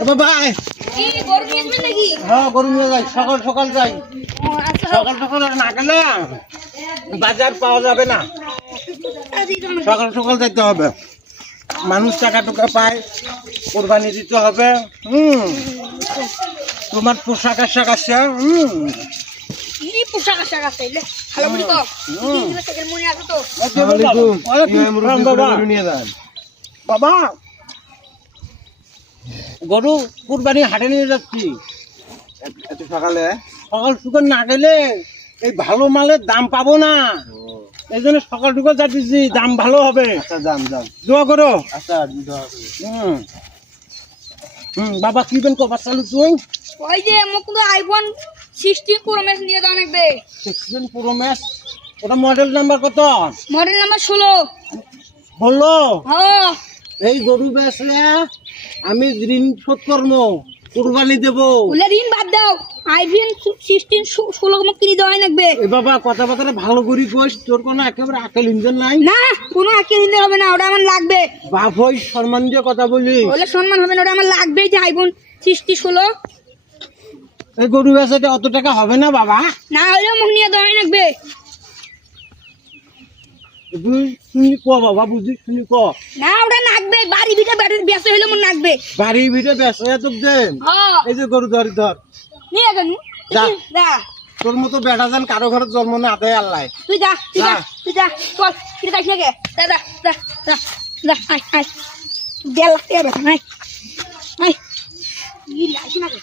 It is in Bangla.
বাবা হ্যাঁ গরু নিয়ে যাই সকাল সকাল যাই সকাল সকাল না গেলে বাজার পাওয়া যাবে না সকাল সকাল যেতে হবে মানুষ টাকা টুকা পায় কোরবানি দিতে হবে তোমার পোশাক আশাক আছে বাবা গরু কুরবানি হাটে নিয়ে যাচ্ছি সকালে সকাল সকাল না গেলে এই ভালো মালের দাম পাবো না এই জন্য সকাল টুকু যাচ্ছি দাম ভালো হবে আচ্ছা দাম দোয়া করো আচ্ছা বাবা কি বেন কবার চালু তুই ওই যে মোক তো আইফোন 16 প্রো ম্যাক্স নিয়ে দাও লাগবে 16 প্রো ম্যাক্স ওটা মডেল নাম্বার কত মডেল নাম্বার 16 বললো হ্যাঁ এই গরু বেচলে আমি ঋণ শোধ করবো কুরবানি দেবো ওলে ঋণ বাদ দাও আইফোন 16 16 মোক কিনে দাও লাগবে এ বাবা কথা কথা ভালো করি কইস তোর কোনো একেবারে আকেল ইঞ্জিন নাই না কোনো আকেল ইঞ্জিন হবে না ওটা আমার লাগবে বাপ হই সম্মান দিয়ে কথা বলি ওলে সম্মান হবে না ওটা আমার লাগবে যে আইফোন 16 এই গরু বেচাতে অত টাকা হবে না বাবা না হলে মোক নিয়ে দাও লাগবে তুই শুনি ক বাবা বুঝি শুনি ক না ওটা লাগবে বাড়ি ভিটা ব্যাটারি বেঁচে হইলে মোক লাগবে বাড়ি ভিটে বেচে তো দে হ্যাঁ এই যে গরু ধর নিয়ে গেল যা। যা তোর মতো বেটা যান কারো ঘরে জন্ম না আদায় আল্লাহ তুই যা চল কিনে যাইস না কে যা আই দেড় লাখ টাকা বেতন আই ই লাইস না কে